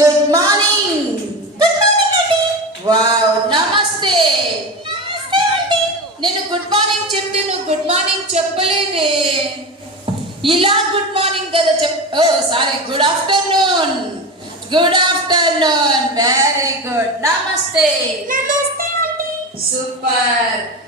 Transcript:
Good morning. Good morning అండి. Wow, నమస్తే. నమస్తే అండి. నేను గుడ్ మార్నింగ్ చెప్తే నువ్వు గుడ్ మార్నింగ్ చెప్పలేదే. ఇలా గుడ్ మార్నింగ్ కదా ఓ sorry, good afternoon. Good afternoon, very good. నమస్తే. నమస్తే అండి. సూపర్.